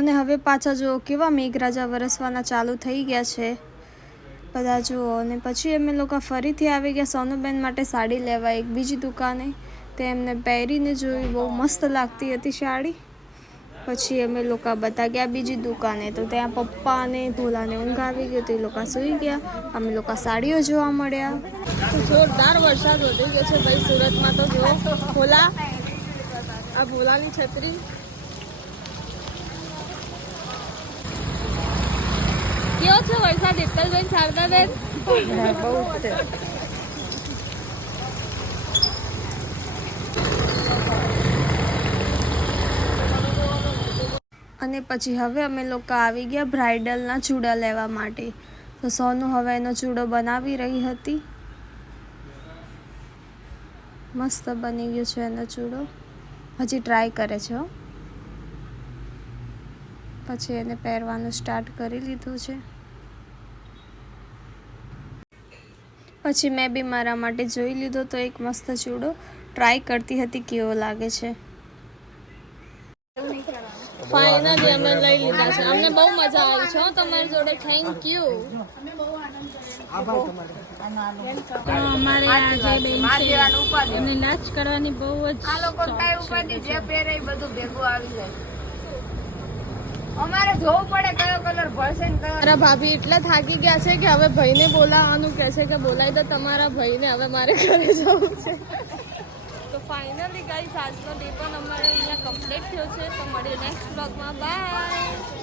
અને હવે પાછા જો કેવા મેઘરાજા વરસવાના ચાલુ થઈ ગયા છે બધા જુઓ. અને પછી અમે લોકો ફરીથી આવી ગયા સોનુબેન માટે સાડી લેવા એક બીજી દુકાને. તે એમને પહેરીને જોઈ, બહુ મસ્ત લાગતી હતી સાડી. પછી અમે લોકો બધા ગયા બીજી દુકાને, તો ત્યાં પપ્પા અને ભોલાને ઊંઘ આવી ગઈ તો એ લોકો સૂઈ ગયા. અમે લોકો સાડીઓ જોવા મળ્યા. તો જોરદાર વરસાદ વધી ગયો છે ભાઈ સુરતમાં. તો જો ભોલા, આ ભોલાની છત્રી. કેવો છે વરસાદ હિતલબેન, શારદાબેન? બહુ છે. અને પછી હવે અમે લોકો આવી ગયા બ્રાઇડલના ચૂડા લેવા માટે. તો સોનુ હવે એનો ચૂડો બનાવી રહી હતી. મસ્ત બની ગયો છે એનો ચૂડો. હજી ટ્રાય કરે છે હો. પછી એને પહેરવાનું સ્ટાર્ટ કરી લીધું છે. પછી મેં બી મારા માટે જોઈ લીધો તો એક મસ્ત ચૂડો. ટ્રાય કરતી હતી કેવો લાગે છે. ફાઇનલી અમે લઈ લીધા છે. અમને બહુ મજા આવી છે તમારી જોડે. Thank you. અમારે આ જે બેન છે એમને નાચ કરવાની બહુ જ જે પહેરે એ બધું ભેગું આવી જાય. અમારે જોવું પડે કયો કલર ભળશે ને કયો. મારા ભાભી એટલા થાકી ગયા છે કે હવે ભાઈને બોલાવવાનું કહે છે કે બોલાવી દો તમારા ભાઈને, હવે મારે ઘરે જવું છે. તો ફાઇનલી ગાઈસ આજનો ડે પણ અમારે અહીંયા કમ્પ્લીટ થયો છે. તો મળીએ નેક્સ્ટ બ્લોગમાં. બાય.